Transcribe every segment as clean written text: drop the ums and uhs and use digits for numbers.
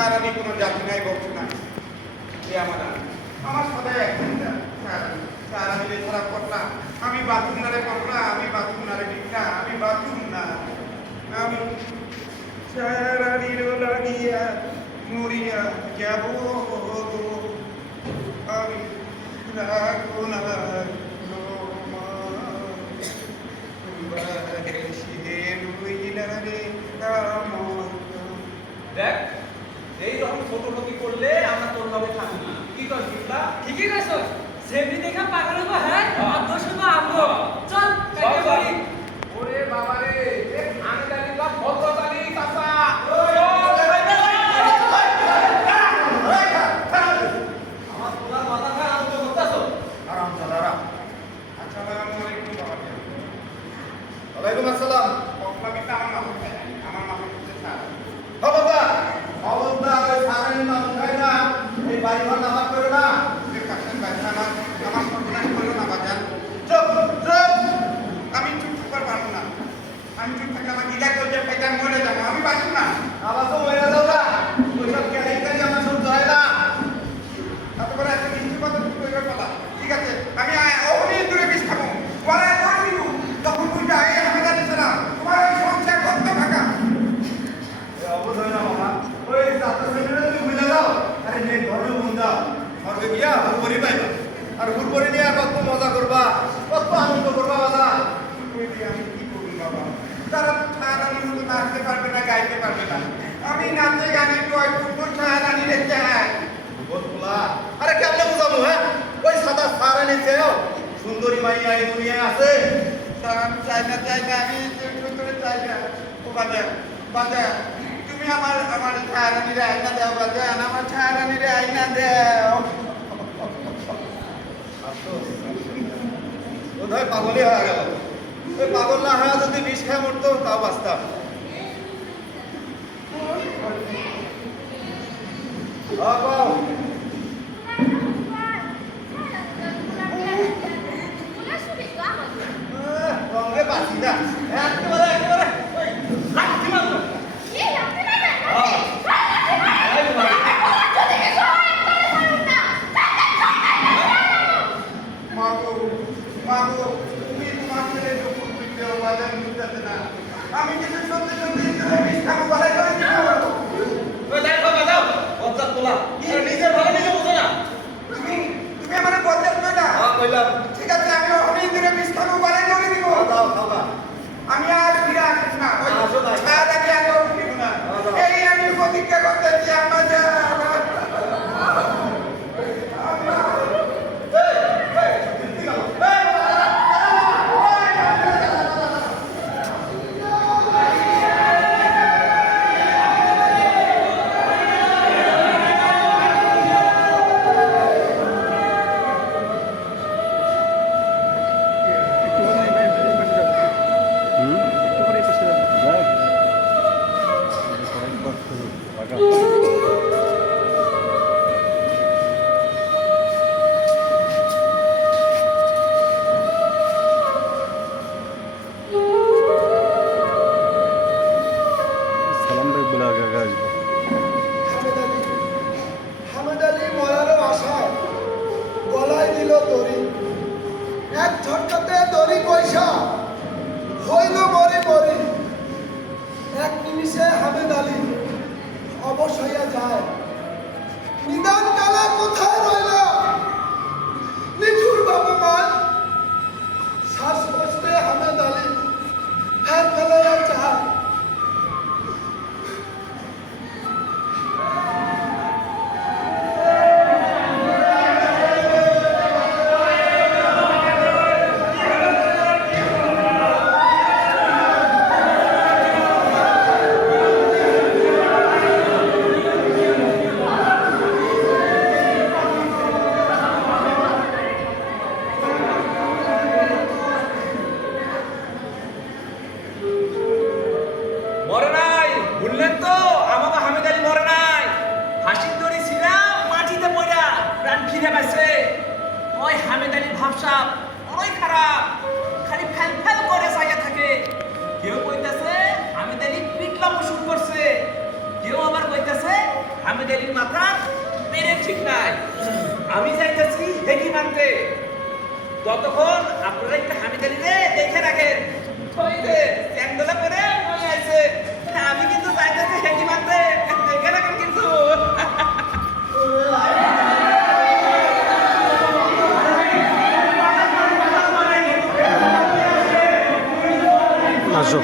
সারানি কোনো জাতি নাই বংশ নাই এ আমার সদাই একদিনটা সারানিরে খারাপ করলাম আমি বাথরুম নারে করলাম আমি বাথরুম নারে ঠিক না আমি বাথরুম না আমি সারানিরও লাগিয়া মরিয়া যাব আমি রাখো না দেখ এইরকম ফটোকপি করলে আমরা তোর লগে থাকি না কি কর বিপ্লা ঠিকই কইছ সেমনি দেখা পাগল হবো হ্যাঁ আর দোষ হবো আমগো চল কাকে বলি ওরে বাবা রে এ আমি জানি না ভদ্রতালি চাচা আমার তোলার মাথা খায় আর তো হতাছো আরাম চালারা আসসালামু আলাইকুম বাবা ওয়ালাইকুম আসসালাম কখনো আমার নাম হচ্ছে স্যার ও বাবা অবস্থা ওই সারানি নাম খায় না এই বাড়ি ঘর নামাজ করে না কাছেন বাইরে আমার সর্বনাশ করলো না বাজান চুপ চুপ আমি চুপ থাকতে পারবো না আমি চুপ থাকলে আমার গিলা করতে ফেটা মরে যাবো আমি বাঁচব না আবার তো মরে যাও না ওইসব কেলেঙ্কারি আমার সহ্য হয় না তারপরে একটা মিষ্টি কথা কইবার কথা ঠিক আছে আমি অনেক দূরে বিষ খাবো পরে করে দিব তখন বুঝা এই আমি জানিছিলাম তোমার ওই সংসার কত টাকা অবশ্যই হয় না বাবা ওই যাত্রা সেন্টারে তুমি ভুলে যাও আরে নে ঘরে বন্ধ দাও ঘরে গিয়া হুড়বড়ি পাইবা আর হুড়বড়ি নিয়ে কত মজা করবা কত আনন্দ করবা বাবা আমি কি করি বাবা তারা সারানির মতো নাচতে পারবে না গাইতে পারবে না আমি নাচে গানে টয় ফুটবল সারানি রেখে বললা আরে কেমনে বুঝাবো হ্যাঁ ওই সাদা সারানি চেয়েও সুন্দরী মাইয়া এই দুনিয়ায় আছে চাই না আমি সুন্দরে চাই না ও বাজা তুমি আমার ছায়ারানিরে আইনা দাও বাজান আমার ছায়ারানিরে আইনা দাও বোধহয় পাগলই হয়ে গেল ওই পাগল না হয়ে যদি বিষ খায় মরতো তাও বাঁচতাম রঙে বাঁচি না একেবারে একেবারে লাঠি মারলো মাগো তুমি তোমার ছেলে যখন বুঝতে বাজান বুঝতে না আমি কিছু সত্যি মিষ্টাম বলে করে দিব ওই দেখো বাজাও বজ্জা তোলা নিজের ভালো নিজে বুঝো না তুমি আমার বজার কই না কইলাম ঠিক আছে আমি অনেক দূরে মিষ্টাম বলে করে দিব দাও খাবা আমি আর ফিরে আসিস না ওই আসো না। ছায়াটাকে আগে উঠিব না এই আমি প্রতিজ্ঞা করতেছি আমাদের হামেদ আলী মরারও আশায় গলায় দিল দড়ি এক ঝটকাতে দড়ি পয়সা হইল মরি মরি এক নিমিষে হামেদ আলী অবশ হইয়া যায় নিদান কালে কোথায় রইল নিঠুর বাবা মান শ্বাসকষ্টে হামেদ আলী হাত ফেলাইয়া যায় ভাবসাব অনেক খারাপ, খালি ফেল ফেল করে চাইয়া থাকে। কেউ কইতাছে হামিদ আলী পিটলা শুরু করছে, কেউ আবার কইতাছে হামিদালির মাথা মেরে ঠিক নাই। আমি যাইতেছি হেকি মানতে। ততক্ষণ আপনারা একটা হামিদালিরে দেখে রাখেন। ওই যে চ্যাংদোলা করে মনে আছে, আমি কিন্তু যাইতেছি হেকি মানতে, দেখে রাখেন কিন্তু। আসো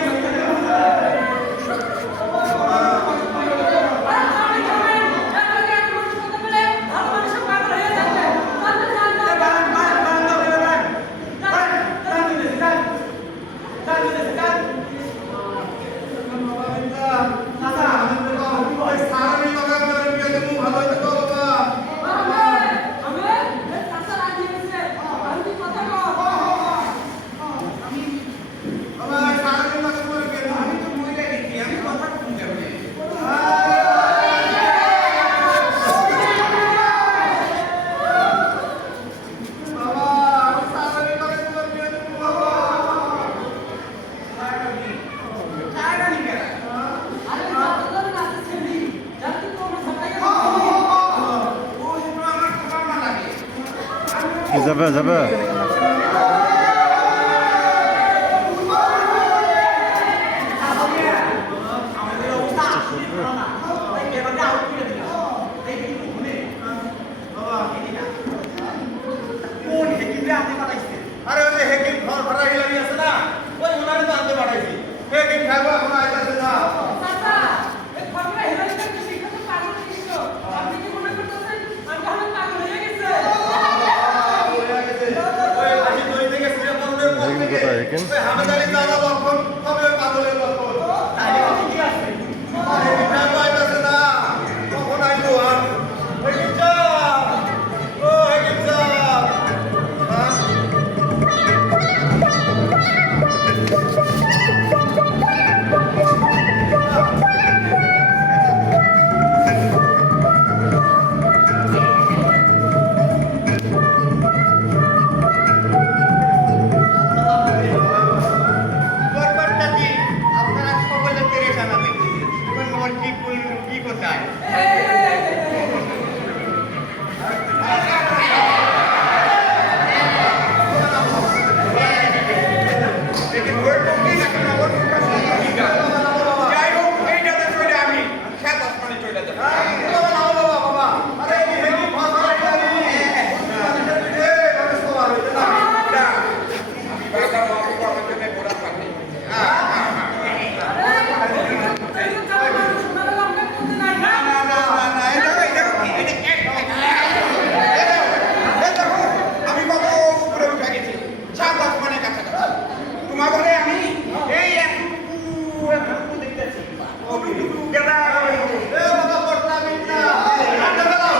যাবে যাবে আরে ওই যে হেকিম ঘর ভাড়া হিলামি আছে না, ওই ওনারে তো আনতে পাঠাইছি। হেকিম খাবো এখন আইতাছে না। ওই লাঠি দড়ি থেকে ছিঁড়ে পড়লে পর হেকিম থেকে কোথায়, হেকিম? ওই হামেদালি দাদা লক্ষণ তবে ওই পাগলের লক্ষণ। আর হেকিম খাবো আইতাছে না, কখন আইলো আর? হেকিম সাহেব! ও হেকিম সাহেব! হ্যাঁ? ব্যাপারটা কি? আপনারা সকলে পেরেশান আছেন। এবার খবর কি করলেন, কি কোথায়? যাই হোক, এইটাতে চলে আমি খেত আসমানে চলে যাবো। বাবা, নাও বাবা, বাবা। আরে কি হেকিম ঘর ভাড়া হিলামি? মানুষ তো আর হইতে না। না, আমি বাজার বাবু আমার জন্য ঘোরা পাঠাই। না, এটা কি? দেখো, আমি কত উপরে উঠে গেছি, সাত আসমানের কাছাকাছি। তোমার ঘরে আমি এই এতটুকু দেখতেছি। ওটুকু গেলা এ বাবা, পড়তা মিটনা। আড্ডা দাও।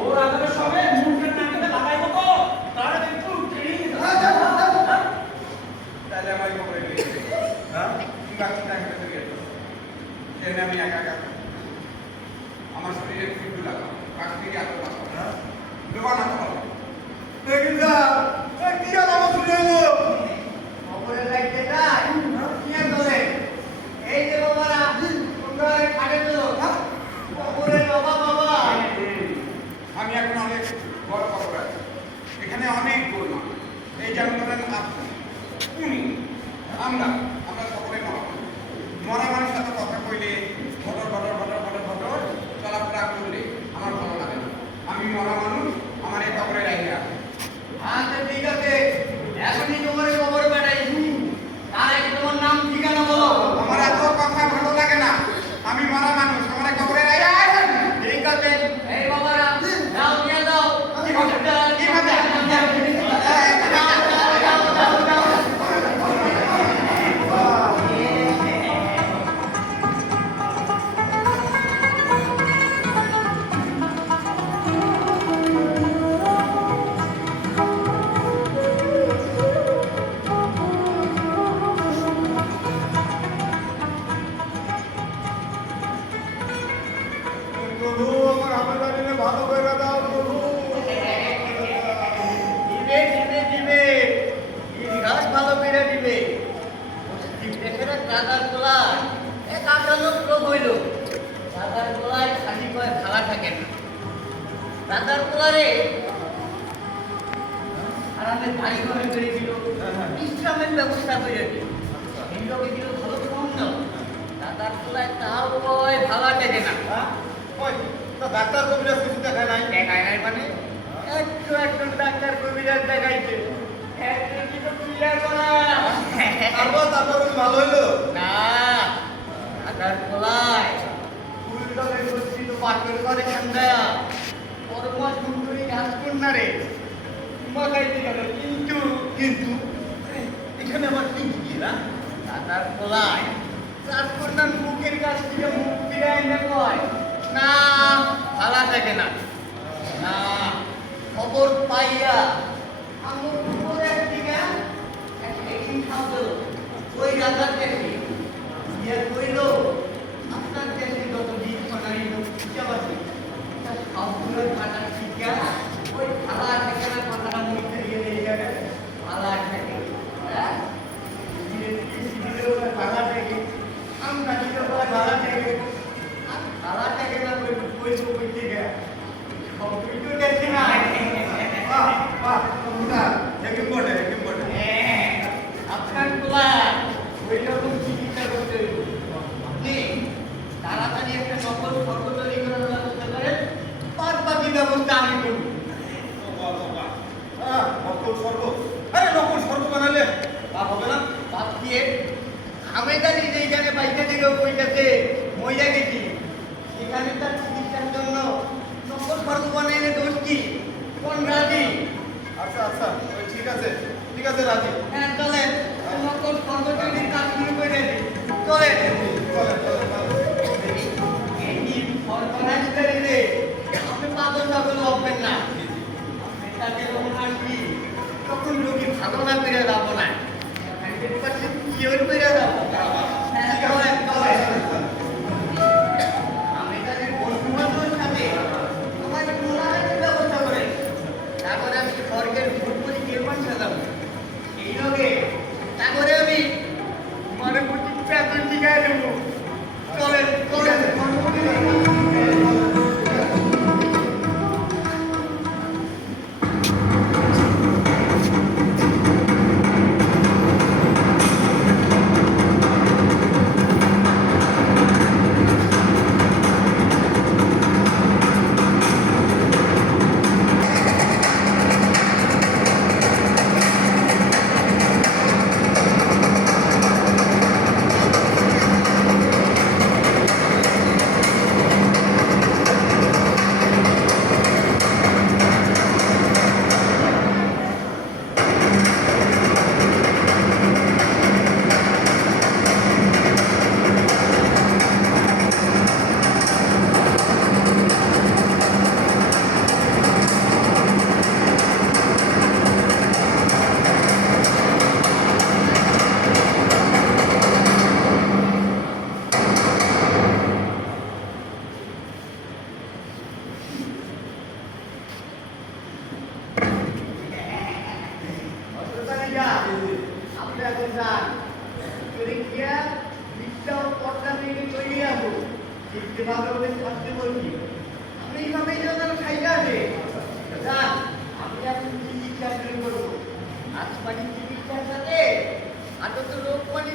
ওর আদরের সঙ্গে মুখের নাকে লাগাইবো তো, তাহলে কিন্তু আমার শরীরে ফিটু লাগা কাশ্মীরি আলো লাগা হ্যাঁ? দোকান আছে বলো হেকিম সাহেব, এ কি আলামত শুনে এলো? খবরের লাইতে যাই নিয়ে চলে এই যে বাবারা তোমরা খাটে চলো খবরের বাবা বাবা আমি এখন অনেক বড় খবর আছে এখানে অনেক গোলমাল এই যেমন ধরেন আপনি উনি আমরা সকলে মরা মানুষের সাথে কথা কইলে ঘটর ঘটর ঘটর ঘটর ঘটর চলাফেরা করলে আমার ভালো লাগে না আমি মরা মানুষ আমার এই খবরে রাইয়া আচ্ছা ঠিক আছে এখনই তোমার খবর পাঠাই তার আগে তোমার নাম ঠিকানা বলো আমার এত কথা ভালো লাগে না আমি মরা মানুষ আমার খবরে রাইয়া ঠিক আছে এই বাবারা দাও নিয়ে দাও কি কথা? কি কথা? করে দিবে ডিপ্রেশনে দাদার গলায় এক আদালত রোগ হইল দাদার গলায় খালি কয় খালা থাকে না দাদার গলারে আরামের বাড়ি ঘরে করে দিল বিশ্রামের ব্যবস্থা করে দিল এই লোকে দিল ভালো কম না দাদার গলায় তাও কয় ভালা টেকে না হ্যাঁ ওই তো ডাক্তার কবিরাজ কিছু দেখায় নাই দেখায় নাই মানে একজন ডাক্তার কবিরাজ দেখাইছে তারপর ভালো হইলো না দাদার গলায় ফুল দলে গচ্ছিত পাথর করে ঠান্ডায়া পরমা সুন্দরী রাজকন্যা রে মাগাইতে গেল কিন্তু কিন্তু এখানে আমার কি কি না দাদার গলায় রাজকন্যার মুখের কাছ থেকে মুখ ফিরাই না কয় না ভালা থাকে না না খবর পাইয়া আমার উপরের দিকে একদিন খাবো ওই রাজার দেশে ইয়ে কইল আপনার দেশে যত ডিকশনারি যাবাছে তার সবগুলোর কাটা শিখা ওই ভালা থেকে না কথাটা মুখে দিয়ে নিয়ে যাবে ভালা থেকে হ্যাঁ ভালা থেকে আমরা দিতে পারি ভালা থেকে ভালা থেকে না কই কইতে গে কম্পিউটার দেখে না বাহ বাহ তোমরা একদম বড় আপনার তোলা ওই রকম চিকিৎসা করতে হইব আপনি তাড়াতাড়ি একটা নকল ফটো তৈরি করার ব্যবস্থা করেন বাদ বাকি ব্যবস্থা আমি করব নকল স্বর্গ আরে নকল স্বর্গ বানালে লাভ হবে না বাদ দিয়ে আমেদারি যেখানে বাইকে থেকে কইতাছে মইয়া গেছি সেখানে তার চিকিৎসার জন্য নকল ফটো বানাইলে দোষ কি কোন রাজি আচ্ছা আচ্ছা ওই ঠিক আছে রাজি হ্যাঁ চলেন নকল ফটো তৈরির কাজ শুরু করে দিই চলেন এই অর্গানাইজারে আপনি পাগল পাগল হবেন না আপনি তাকে যখন আসবি তখন রোগী ভালো না করে যাবো না 100% কিওর করে যাবো হ্যাঁ চলেন আমি তাদের বন্ধু বান্ধবের সাথে আমার মোলাকাতের ব্যবস্থা করেন তারপরে আমি স্বর্গের ভোট করে নির্মাণ সাজাবো এই লোকে তারপরে আমি মানে প্রতি প্যাকেট টিকায় দেবো চলেন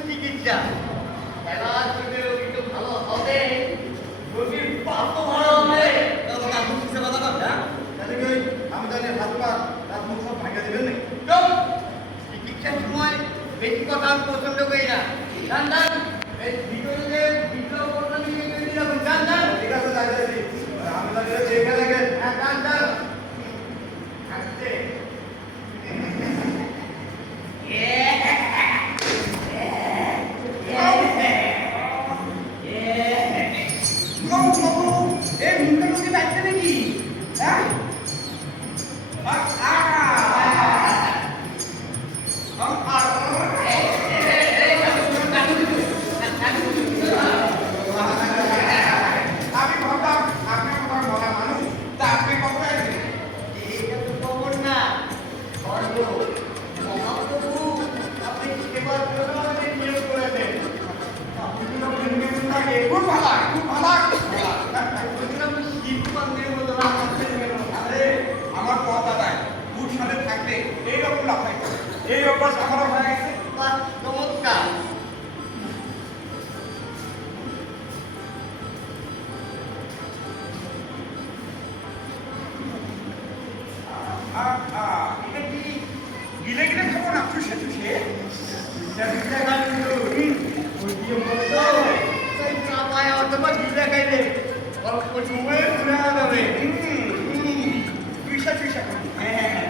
চিকিৎসা এবার যদি রোগী তো ভালো হবে রোগীর পাপও ভালো হবে আমি জানি হাত পা রাত মুখ সব ভাঙা দিবেন নাকি চিকিৎসার সময় বেশি কথা আমি পছন্দ করি না জান ভিতরে বিপ্লব করতে নিয়ে তৈরি রাখুন জান ঠিক আছে যাইতেছি আমি জানি দেখে লাগে হ্যাঁ জান আসছে লাগে খুব ভালো, খুব ভালো। আমি শীত পান্ডের মতো রাখতে গেল আরে আমার কথা নাই, দুধ সাথে থাকলে এইরকম লাফাই করে। এই অভ্যাস আমারও হয়ে গেছে। বাহ চমৎকার এটা কি গিলে গিলে খাবো না চুষে চুষে? চাপায় অথবা গিলে খাইলে অল্প সময়ে ঘুরে যাবে চুষা চুষা খাবো। হ্যাঁ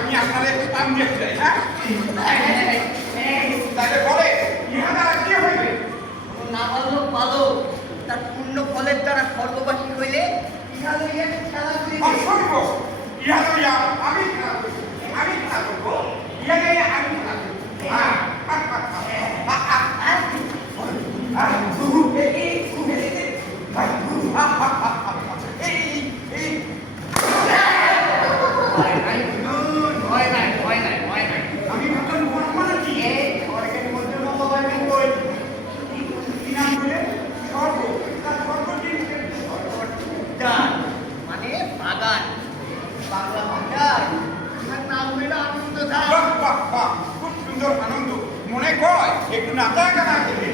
আমি আপনার একটু কাম দেখতে চাই। হ্যাঁ তাহলে বলে ইহানা কি হইবে? না ভালো ভালো তার পূর্ণ ফলের দ্বারা স্বর্গবাসী হইলে ইহা লইয়া খেলা করিবে অসম্ভব। ইহা লইয়া আমি খেলা করব, আমি খেলা করব, ইহা লইয়া আমি খেলা করব। ভয় নাই ভয় নাই ভয় নাই আমি ভাবলাম মানে কি? এই স্বর্গের মধ্যে ভগবান কই কি নাম বলে? স্বর্গ। তার স্বর্গ জিনিসের উদ্যান মানে বাগান বাংলা ভাষায় ইহার নাম হইল আনন্দধাম বাহ বাহ বাহ, খুব সুন্দর আনন্দ। মনে কয় একটু নাচা গানা খেলে।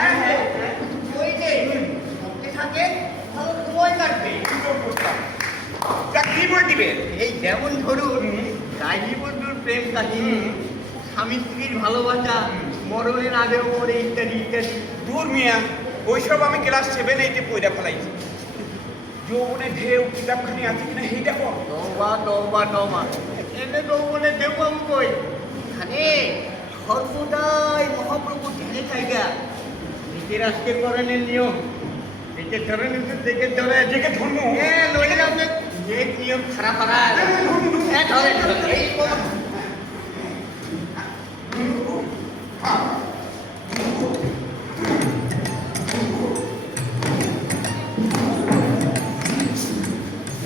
হ্যাঁ হ্যাঁ হ্যাঁ ওই যে সঙ্গে থাকে ভালো সময় কাটবে সুন্দর প্রস্তাব। তা কি বই দিবে? এই যেমন ধরুন রাজী বন্ধুর প্রেম কাহিনী স্বামী স্ত্রীর ভালোবাসা মরণের আগেও মরে ইত্যাদি ইত্যাদি দূর মিয়া, ওইসব আমি ক্লাস 7 8 পড়া ফেলাইছি। যৌবনে ঢেউ কিতাবখানি আছে কিনা সেই দেখো। তওবা তওবা তওবা এনে যৌবনে দেবম কই এখানে সর্বদাই মহাপ্রভু ধ্যানে জায়গা নিজের আজকে করেনের নিয়ম নিজের ধরনের দেখে ধরে যেকে ধর্ম হ্যাঁ নইলে আপনি যে নিয়ম খারাপ হারায় হ্যাঁ ধরে ধরে এই কোন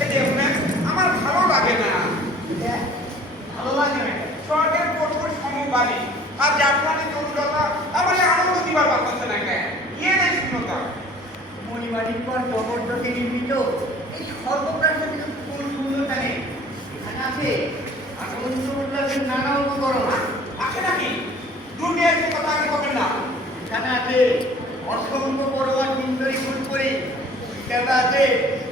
এই দেখুন, আমার ভালো লাগে না। ভালো লাগে না স্বর্গের কঠোর সমবাণী আর জাফরানি তরুণতা আমার আনন্দ দিবার পারতেছে না কেন? ইয়ে নেই শূন্যতা। মণিমাণিক পর জবরদস্তি নির্মিত এই সর্বপ্রাসঙ্গিক কোন শূন্যতা নেই এখানে আছে আনন্দ উল্লাসের নানা উপকরণ আছে নাকি? দুনিয়ার কি কথা আমি বলবেন না। এখানে আছে অসংখ্য পরোয়া সুন্দরী ফুলপুরি এখানে আছে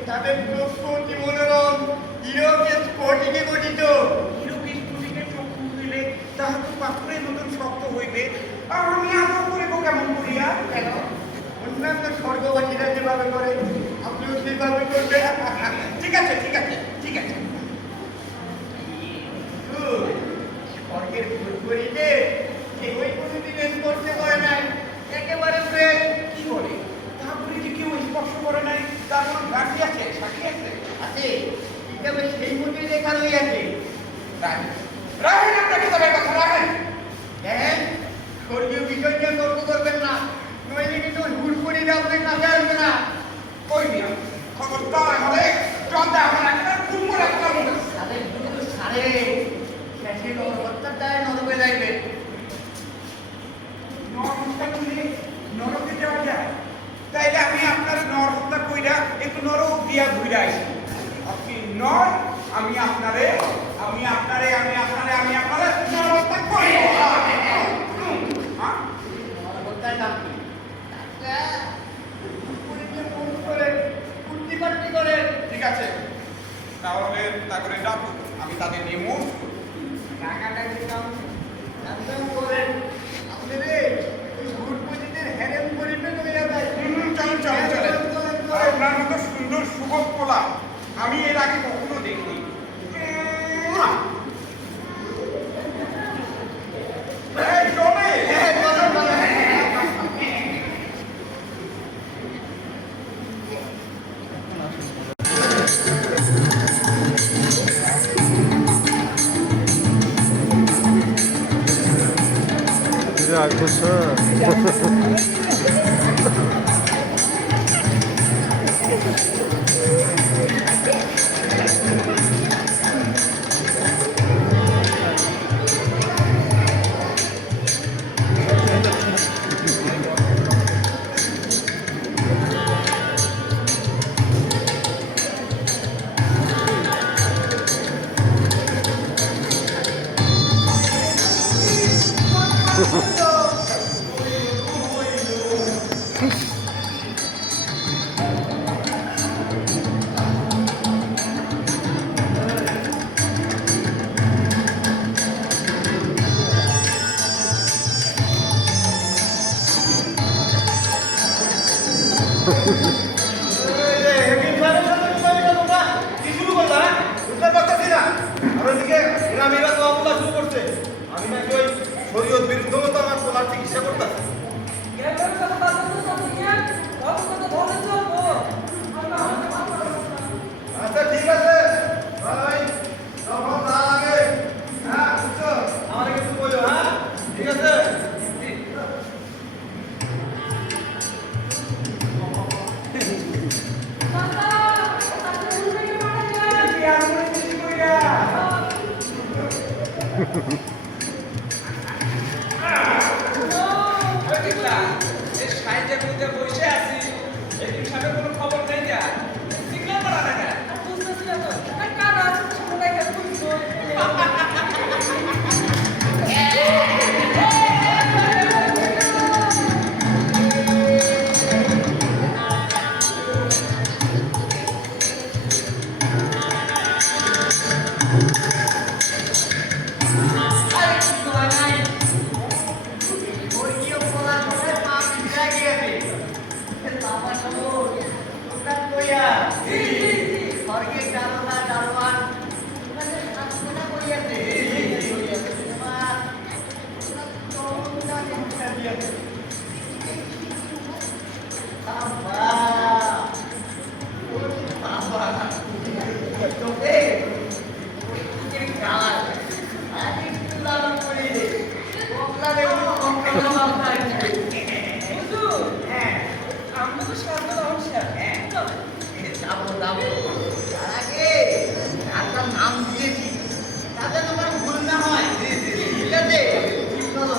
তাদের দ্রব্য কি মনোরম হিরোকে স্ফটিকে গঠিত হিরোকে স্ফটিকে চক্ষু হইলে তাহা তো পাথরের মতন শক্ত হইবে। আর আমি আদর করিব কেমন করিয়া? কেন অন্যান্য স্বর্গবাসীরা যেভাবে করে আপনিও সেভাবে করবেন ঠিক আছে ঠিক আছে ঠিক আছে। স্বর্গের ফুলপুরিতে কেউই কোনোদিন স্পর্শ করে নাই একেবারে প্রেম কি বলে? তারপরে যে কেউ স্পর্শ করে নাই তার কোনো ঘাটতি আছে, সাক্ষী আছে? আছে কিতাবে সেই মতোই লেখা রইয়াছে রাহেন রাহেন, আপনার কিতাবের কথা রাহেন। হ্যাঁ স্বর্গীয় বিষয় নিয়ে তর্ক করবেন না নইলে কিন্তু হুড়পুরিরা আপনার কাছে আসবে না কই নিয়া খবরদার আমারে চন্দা আমার একটা খুন করে একটা মনে সাড়ে দুটো সাড়ে শেষে নরহত্যার দায় নরকে যাইবে নরহত্যা করলে নরকে যাওয়া যায়। তাইলে আমি আপনার নরহত্যা কইরা একটু নরক দিয়া ঘুরে আসি। আপনি নর, আমি আপনারে নরহত্যা করি। হ্যাঁ নরহত্যার নাম কি টাকা হুড়পুরিকে ফোন করে কুর্তিপাটি করে ঠিক আছে, তাহলে তারপরে ডাকুন, আমি তাদের নিয়ে মুখ টাকাটা দিতাম জানতাম করেন আপনি রে এই হুড়পুরিদের হেরেম করিবেন হইয়া যায় চলেন চলেন চলেন। আপনার মতো সুন্দর সুভোগ পোলা আমি এর আগে কখনো দেখিনি। রাগ করছো? এই যে হেকিম সাহেবের সাথে মোকাবিলা তোমরা কি শুরু করলা? বুঝতে পারতেছি না। আর ওইদিকে গ্রামীরা তো অবলা শুরু করছে। আমি নাকি ওই শরীয়ত বিরুদ্ধ মতো আমার পোলার চিকিৎসা করতেছি। আচ্ছা ঠিক আছে ভাই, যখন যা লাগে হ্যাঁ বুঝছো আমার কিছু বলো হ্যাঁ ঠিক আছে। এই সাইডে বুঝে বসে আছি এই সাথে কোনো খবর নেই যা সিগন্যাল মারা না কেন? নাম দিয়েছি তাদের আমার ভুল না হয় ঠিক আছে চলো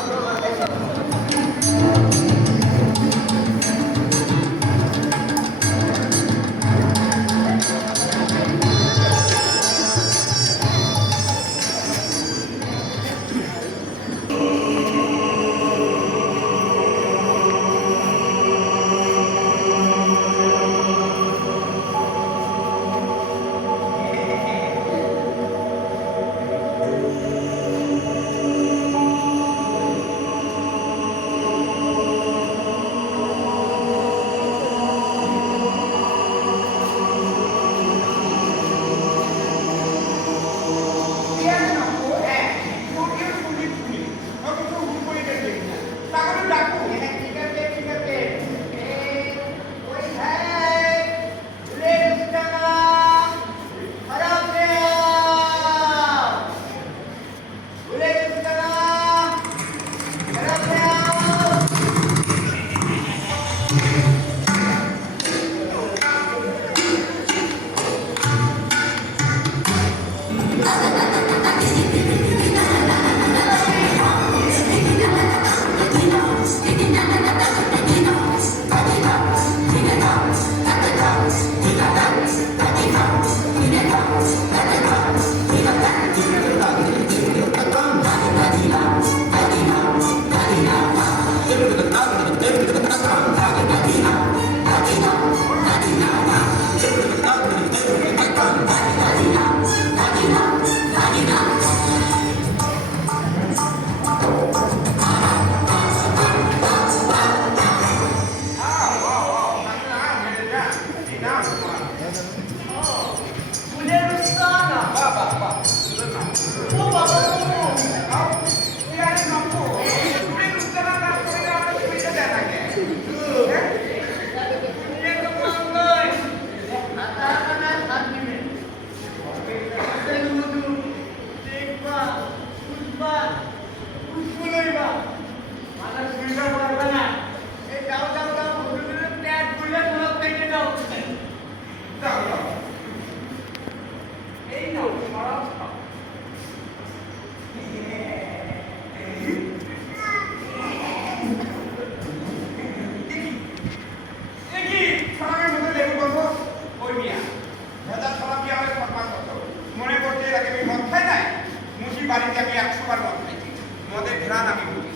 ঘ্রাণ আমি বুঝি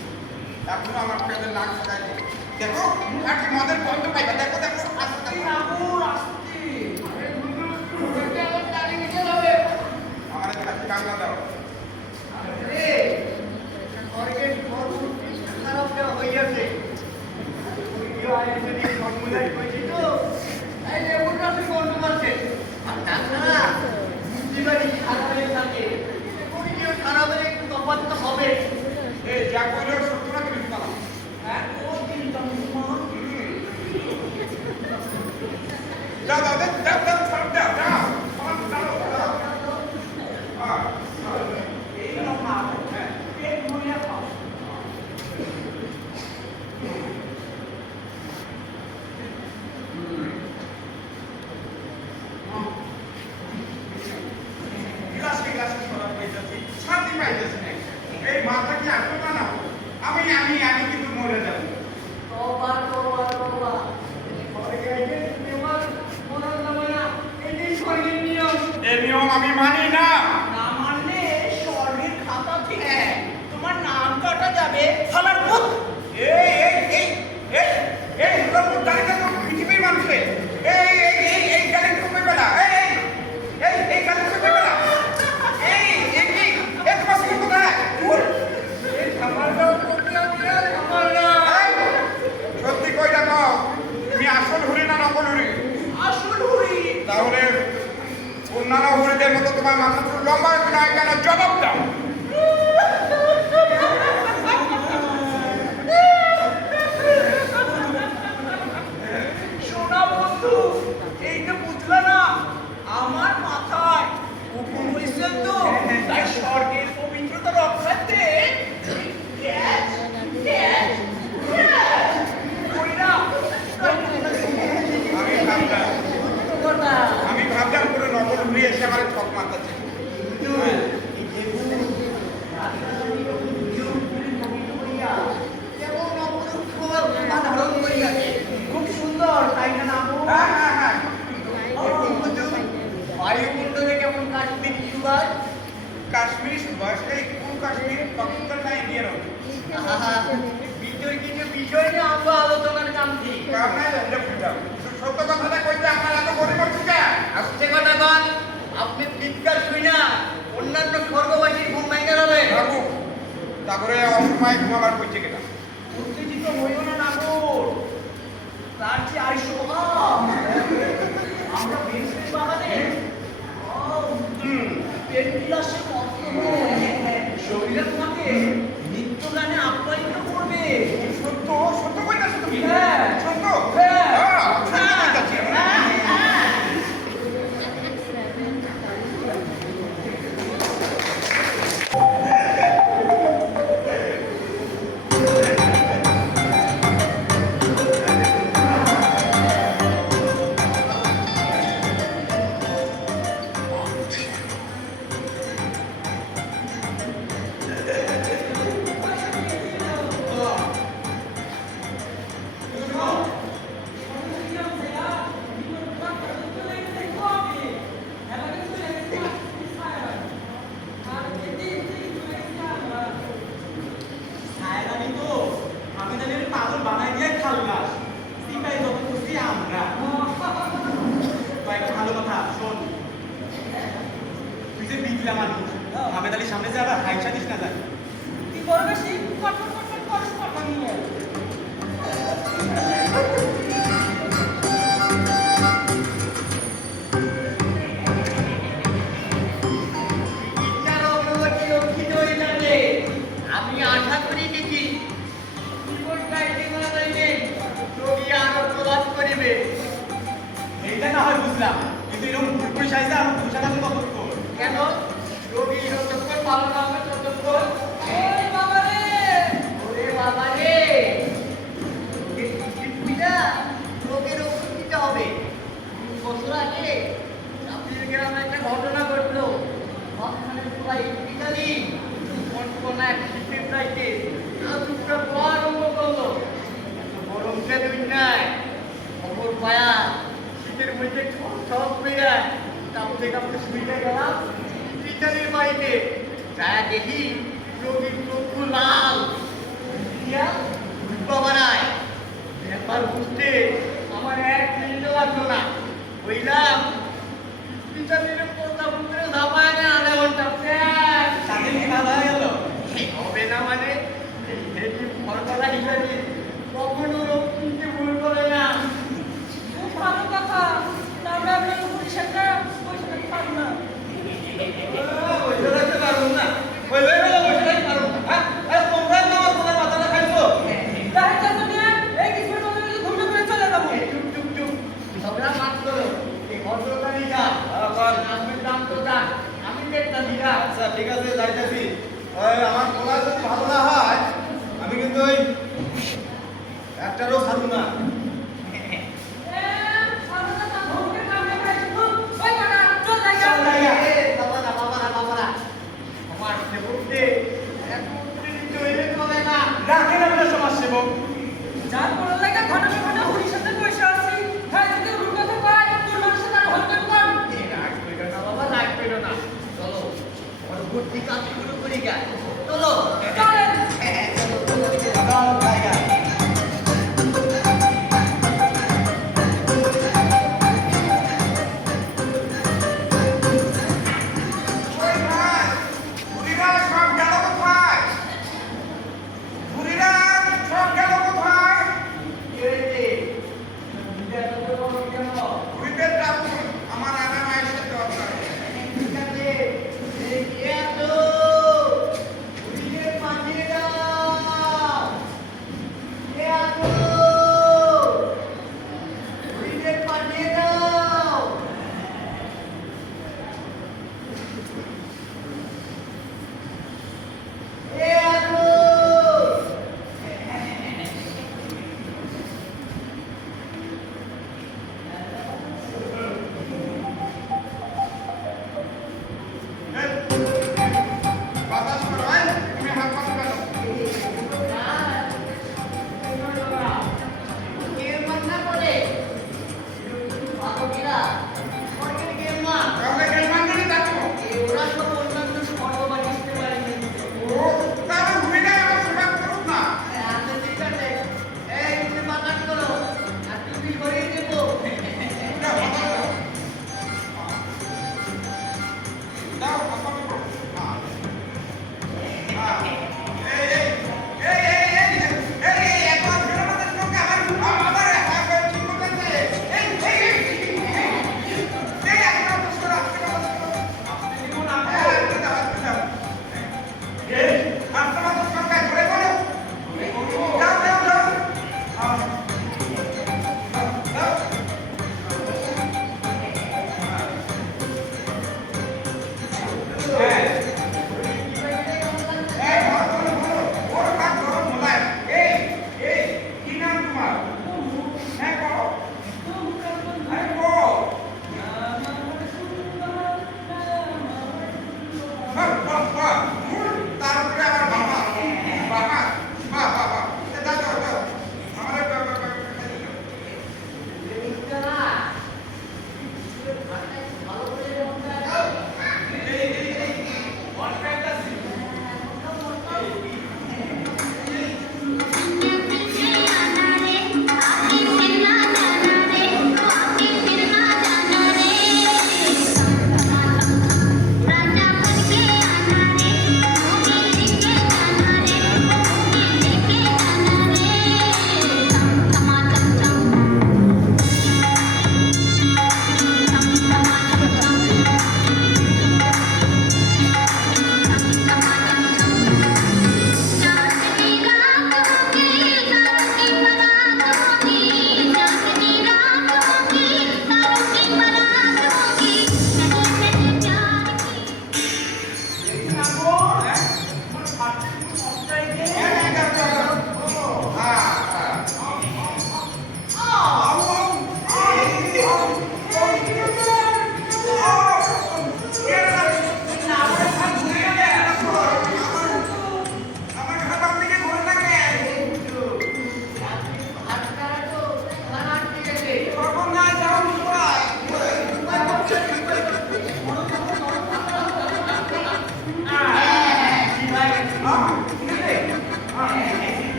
এখনো আমার পেটে নাক ঠেকায় দেখো আর কি মদের গন্ধ পাইবা দেখো দেখো আস্তে এই দেখো আগুন আসছে। আমার কাছে কান্না দাও স্বর্গের খারাপ দেওয়া হইয়াছে আর তাছাড়া বুদ্ধিবাড়ি খারাপ হয়ে থাকে খারাপের একটু তফাৎ তো হবে। এই যা কইলো সত্য না তুমি জানো হ্যাঁ, ও কিন্তু মুসলমান। দাও দাও দাও দাও দাও সব দাও দাও আমার দাও দাও এই নাও না, পেট ভরিয়া খাও। গ্লাসে গ্লাসে সরা পাইতেছি শান্তি পাইতেছি না এই মাথা কি আসবে না আমি আমি আমি কিন্তু মরে যাব তওবা তওবা তওবা স্বর্গের নিয়ম মনে নামে না এটাই স্বর্গের নিয়ম। এই নিয়ম আমি মানি না না মানলে স্বর্গের খাতা থেকে তোমার নাম কাটা যাবে। শালার পুত। এই এই এই এই এই লোক দাঁড়িয়ে তো পৃথিবীর মানুষে এই এই এই এই গাড়ি কমে বেলা এই এই এই গাড়ি কমে বেলা এই এই এই এই তোমার সঙ্গে কোথায় এই সামালটাও করতে হবে সামালটা। এই, সত্যি কই দেখো তুমি আসল হুড়ি না নকল হুড়ি আসল হুড়ি। তাহলে অন্যান্য হুড়িদের মতো তোমার মাথা পুরো লম্বা নয় কেন জবাব দাও সোনা বন্ধু, এই তো বুঝলা না আমার মাথায় হুকুম হয়েছেন তো, তাই স্বর্গের পবিত্রতা রক্ষার্থে গ্যাস, গ্যাস, গ্যাস কইরা আমি ভাবলাম পুরো নকল হুড়ি এসে আমার ঠক মারতেছে কেমন অপরূপ ধারণ করিয়াছে। খুব সুন্দর, তাই না নামু? হ্যাঁ হ্যাঁ হ্যাঁ বায়ুমণ্ডলে কেমন কাশ্মীরি সুবাস। কাশ্মীরি সুবাস এই কোন কাশ্মীর পাকিস্তান না ইন্ডিয়ান বিষয় কিছু বিষয় নিয়ে আমরা আলোচনার কামছি। সত্য কথাটা কইতে আপনার এত গরিব হচ্ছে কে আসছে কথা কন, আপনি চিৎকার শুই না অন্যান্য স্বর্গবাসীর ঘুম ভেঙে যাবে। বাবু তারপরে অসময় ঘুমাবার কইছে কেনা উত্তেজিত হইও না নাগর, তার যে আইসো আমরা বেঞ্চের বাগানে পেট বিলাসের মত্ত শরীরে তোমাকে নিত্য গানে আপ্যায়িত করবে। সত্য সত্য কইতাছ তুমি হ্যাঁ। সত্য হ্যাঁ। সত্য কইতাছি সায়রানি তো আমি তাদের পাগল বানাই দিয়ে খাল্লাস, সিপাই যত খুশি আমরা। কয়েকটা ভালো কথা শোন, তুই যে বিগলা মানুষ, আহমেদ আলীর সামনে যে আবার হাইসা দিস না যায়। তুই বড় বেশি কটন কটন করস কটন নিয়ে। ইচ্ছার অগ্রগতি রক্ষিত হয়ে যাবে। আমি আশা করি দেখি জীবনটা এটি মনে যাইবে রোগী আরো প্রভাব করিবে। এইটা না হয় বুঝলাম, কিন্তু এরকম পুরোপুরি সাইজে আমার পোশাক আছে কতক্ষণ? কেন রোগী যতক্ষণ ভালো না হবে ততক্ষণ। ওরে বাবা রে! ওরে বাবা রে, পৃথিবীটা রোগের ওষুধ দিতে হবে। 2 বছর আগে চাপির গ্রামে একটা ঘটনা ঘটলো। মাঝখানে পুরা ইটালি কনকনা এক শিল্পের প্রাইতে আলুটা বড় আরম্ভ করলো। গরমটা দুনিয়ায় খবর পায়া শীতের মধ্যে সব পেয়ে কাঁপতে কাঁপতে শুইতে গেলাম ইটালির বাড়িতে যা দেখি রোগীর চক্ষু লাল দিয়া বাবা নাই ব্যাপার বুঝতে আমার এক মিনিট লাগলো না বললাম পিতাদের কথা বুঝতে ধাপায় না আধা ঘন্টা সাকিব কি ভালো হয়ে গেল? হবে না মানে এই ফরকলা হিসাবে কখনো রোগ কিনতে ভুল করে না খুব ভালো কথা আমরা আপনার পুলিশ একটা পয়সা দিতে পারবো না বসে থাকতে পারবো না। ওই লয়ে গেল বসে থাকতে পারবো না। হ্যাঁ? আরে তোমরাই তো আমার তোমার মাথাটা খাইছো। তাই কাছে নিয়ে এই কিছুর মধ্যে যদি ঘুমটা করে চলে যাবো এই চুপ চুপ চুপ ঝগড়া মাত্র এই ভদ্রতা নিকা আসবেন দাম তো দাম আমি দেখতা দিঘা আচ্ছা ঠিক আছে যাইতেছি ওই আমার পোলা যদি ভালো না হয় আমি কিন্তু ওই একটারও ছাড়ব না আমার সেবককে এত উত্তেজিত হইলে চলে না রাখেন আপনার সমাজসেবক। যার পড়ার লাগে ঘটনা ঘটনা হুড়ির সাথে পয়সা আছে হ্যাঁ যদি রুট কথা পায় তোর মানুষের তারা হত্যা কর রাগ পেলো না বাবা রাগ পেলো না চলো ওর বুদ্ধি কাজ শুরু করি গা চলো চলেন ওই ভাই, বুড়িরা সব গেল কোথায়? বুড়িরা সব গেল কোথায়? বুড়িদের ডাকুন, আমার আগে মায়ের সাথে দরকার।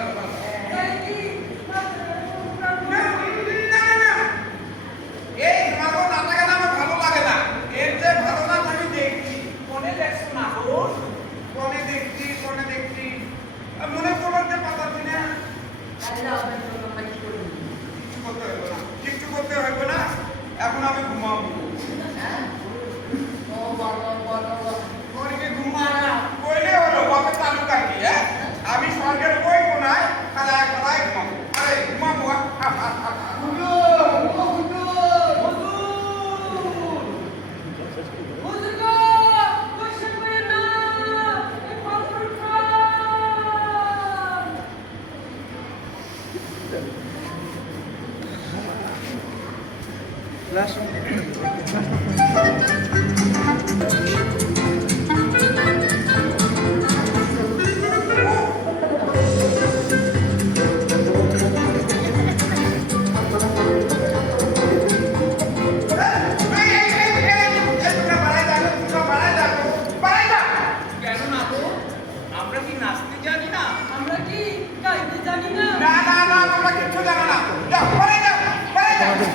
ভালো ভালো এই কি না না না এই তোমাকে নাটকের নামে ভালো লাগে না এর যে ভালো না আমি দেখছি কোনে দেখছো না হরুন কোনে দেখছি আর মনে পড়তে পাতাছি না কিচ্ছু করতে হবে না এখন আমি ঘুমাবো কইলে হলো বাপের তালু কাটি হ্যাঁ আমি স্বর্গের ওই কোনায় খালায় খালায় ঘুমাবো আরে ঘুমাবো হুজুর গো কোশ্চেন করেন না এই ফালতু খান কেন না তো আমরা কি নাচতে জানি না আমরা কি গাইতে জানি না না না না তোমরা কিচ্ছু জানো না যাও পরে যাও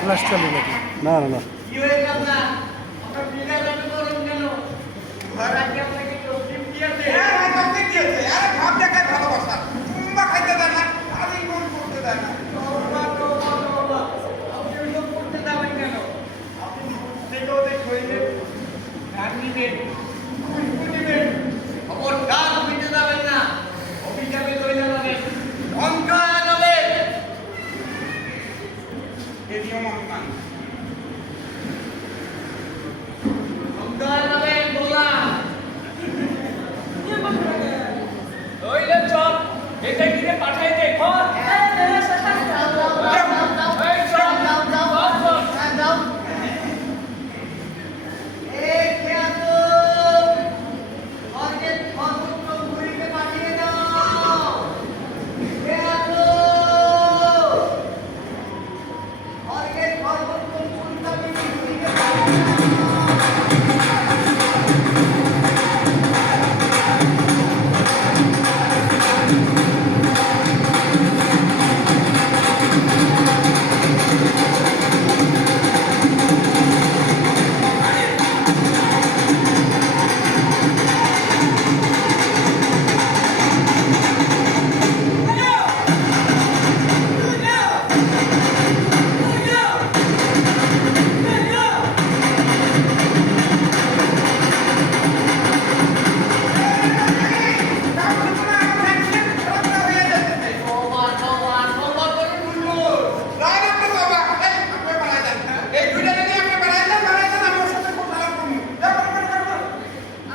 ফ্ল্যাশ চালু নাকি না না না কি হয়ে গেল না আপনার বিনা জানি করেন কেন ঘর আগে আপনাকে কেউ গিফট দিয়েছে হ্যাঁ হ্যাঁ তোকে দিয়েছে আরে ভাব দেখায় ভালোবাসা চুম্বা খাইতে দেয় না আমি কোন করতে দেয় না আপনি ওইসব করতে যাবেন কেন আপনি থেকে ওদের শরীরে ধ্যান নিবেন খুশবু নিবেন খবরদার ঘুমিতে যাবেন না অভিশাপে চলে যাবেন অঙ্কার যাবেন এই নিয়ম আমি মানি অঙ্কার যাবেন বললাম নিয়ে বসে থাকে ওইলে চল এটা কিনে পাঠাই দে ঘর এই শাশা এই চল চল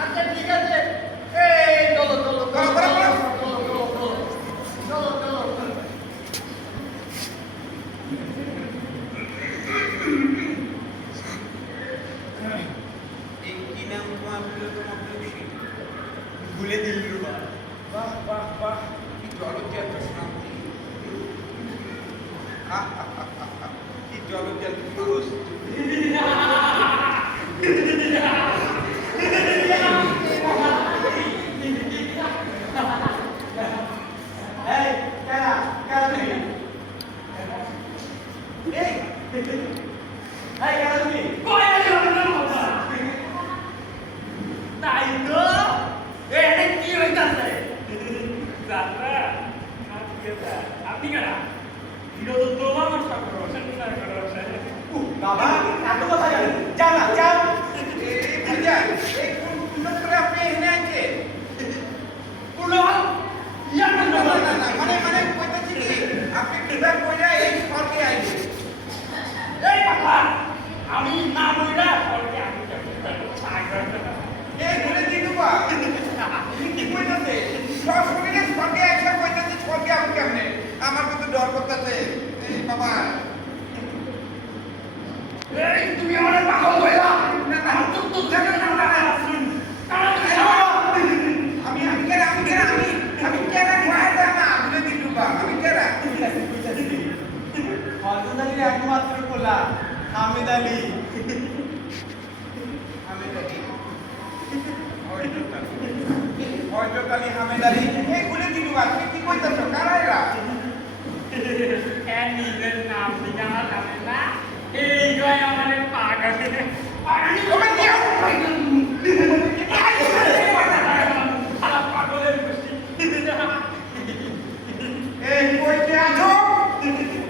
আচ্ছা ঠিক আছে এই চলো চলো চলো চলো চলো চলো ভুলে দিল বাহ বাহ বাহ কি জলজ্যান্ত শান্তি কি জলজ্যান্ত তাই তো এটা কি হইতাছে যাত্রা আপনি কেনা এটা তো তোমার নষ্ট করো বাবা এত কথা জানেন যাও না যাও এই ভাইয়া এই কোন সুন্দর করে আপনি এখানে আছেন মানে কইতাছি কি আপনি কিভাবে কইরা এই স্বর্গে আইছেন এই বাবা আমি না বইরা সরকে আমি এই বলে দিবা কি কইতাছে সব শরীরে স্বর্গে আইসা কইতাছে স্বর্গে আমি কেমনে আমার কিন্তু ডর করতেছে এই বাবা এই তুমি আমার পাগল হইলা আমার তো তো থেকে না আমি কেরা খাইতা না বলে দিবা আমি কেরা হযরত আলীর একমাত্র পোলা হামিদ আলী হামেদ আলী এই বলে দিবা তুমি কি কইতাছো কারা এরা নিজের নাম ঠিকানা জানে না এই গায়ে আমাদের পাগল পাগলের গোষ্ঠী এই কইতে আছো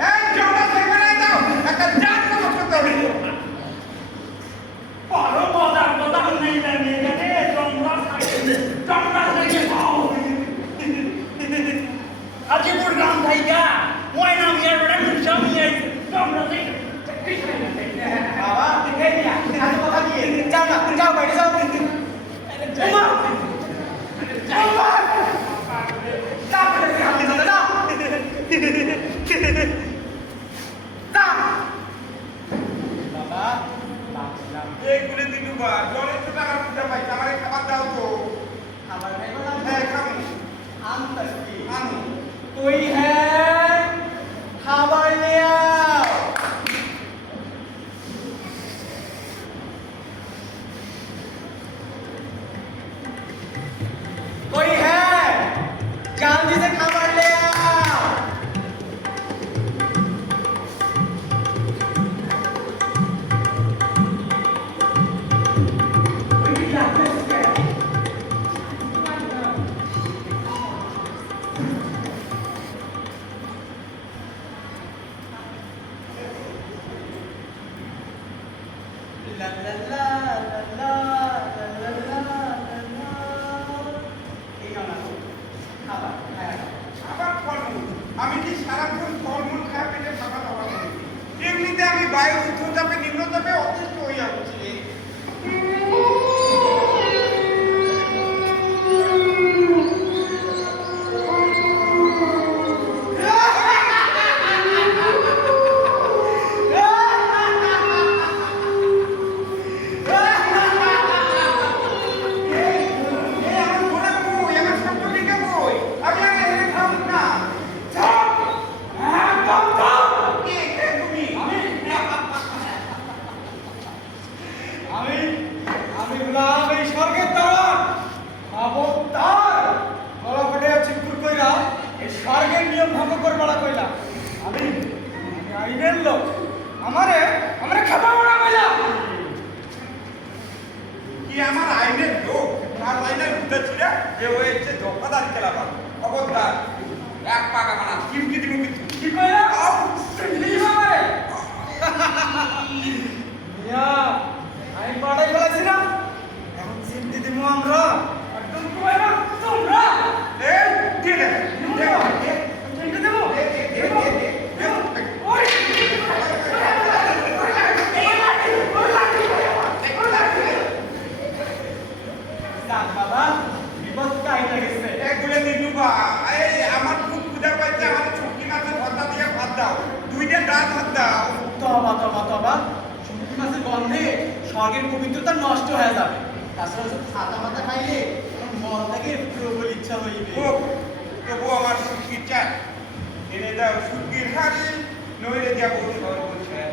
এই জোড়া থেকে দাও একটা জাত করতে হবে বড় মজার কথা নেই না নিয়ে গেলে তোমরা থেকে খাও আজিপুর গ্রাম ভাইয়া ওই নাম ইয়ার বড় মুসামি আইছে তোমরা থেকে বাবা এই নিয়া আজ কথা দিয়ে যাও না যাও বাইরে যাও ওমা ওমা তারপরে আপনি চলে যাও বাবা এই করে দিলু বা জলে তো টাকা দিতে পাই আমারে খাবার দাও তো খাবার খাইবো না হ্যাঁ খাবো আমতাছি আনো कोई है खाबर ले आओ कोई है जल्दी से खाबर ले आओ La la la la la la la la এই গানা খাবার খায় আবার ফলমূল আমি কি সারাক্ষণ ফলমূল খাই পেটে ফাঁকা ফাঁকা করি এমনিতে আমি বায়ু উচ্চতাপে নিম্নতাপে অতিষ্ঠ হয়ে যাচ্ছি আমি গুলাম এই স্বর্গের দ্বারা খবরদার গলা ফেটে চিকুর কইরা এই স্বর্গের নিয়ম ভঙ্গ করবাড়া কইলা আমি আইনের লোক আমারে খাবো না কইলা কি আমার আইনের লোক আর আইনের উদ্দেশ্য ছিল যে ওই হচ্ছে ধোকাদারি খেলাবা খবরদার এক পাকা মানা চিমকি দিমু কিন্তু কি কইলা চিনি মারে মিয়া আমি পাড়াই ফেলাছি না এখন চিমটি দিমু আমরা একদম কইলা তোমরা এই ঠিক আছে চিমটি দেবো ওই বাবা বিপদ কাই লাগেছে এগুলো দিলু বা এই আমার খুব ক্ষুধা পাইছে আমার চুটকি মাছের ভর্তা দিয়ে ভাত দাও দুইটা ডাল ভাত দাও তবা শুটকি মাছের গন্ধে স্বর্গের পবিত্রতা নষ্ট হয়ে যাবে তাছাড়া শুধু ছাতা মাথা খাইলে মন থেকে প্রবল ইচ্ছা হইবে ও তবু আমার সুটকি চাই এনে দাও সুটকির হাড়ি নইলে যাবো সর্বশেষ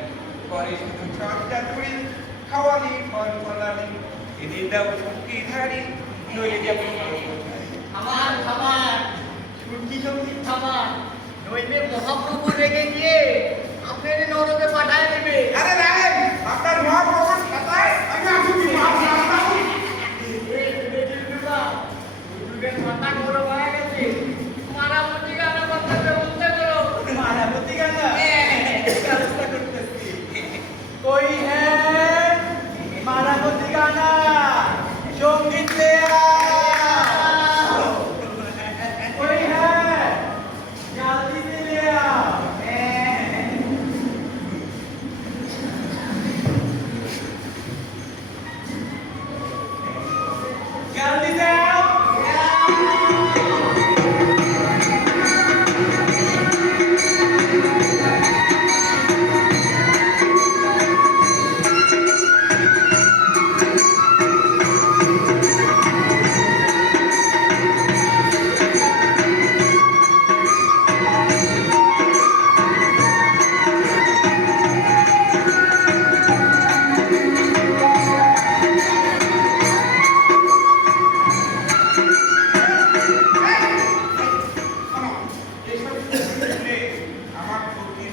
পরে শুধু চর্চা করি খাওয়ালি ফল ফলালি এনে দাও সুটকির হাড়ি নইলে যাবো সর্বশেষ খাবার শুটকি খাবার নইলে মহাপ্রভু রেগে গিয়ে আপনার নরকে পাঠায় দেবে আরে রায় আপনার মহাপ্রভুর খাতায় আমি আসুন মাথা বড় হয়ে গেছে মারামতি গানা বলতে বলতে করো মারামতি গানা ব্যবস্থা করতেছি कोई है मारामती गाना संगीत ले आओ कोई है जल्दी से ले आओ जल्दी से आओ আমার প্রতি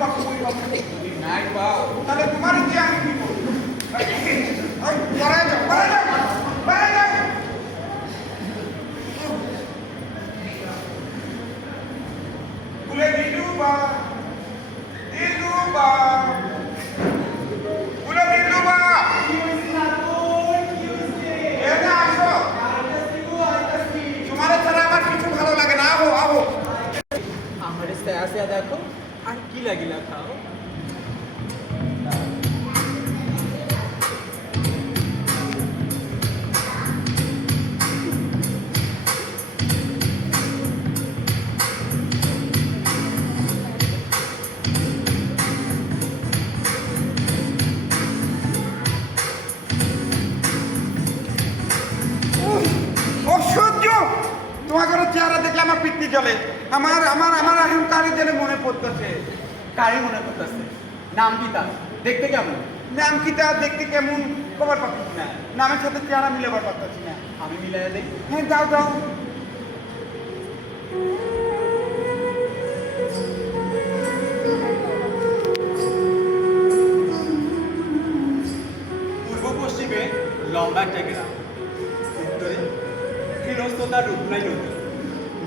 পাবো ওই পাবো তুমি নাই পাও তাহলে তোমার যে আমি কি করবো পরে যাও পরে যাও পরে যাও দিলুবা দিলুবা বলে দিলুবা এনে আসো তোমার ছাড়া আমার কিছু ভালো লাগে না আহো আহো আমার আসে দেখো আর কি লাগিলা খাও অসহ্য তোমার চেহারা দেখলে আমার পিত্তি জ্বলে আমার আমার আমার এখন কারি যেন মনে পড়তেছে কারি মনে করতেছে নাম কি তার দেখতে কেমন নাম কি তা দেখতে কেমন খবর পাচ্ছি না নামের সাথে চেহারা মিলাবার পাচ্ছি না আমি মিলাই দেই হ্যাঁ যাও যাও পূর্ব পশ্চিমে লম্বা একটা গ্রাম উত্তরে ফিরোজতোতা রূপনাই নদী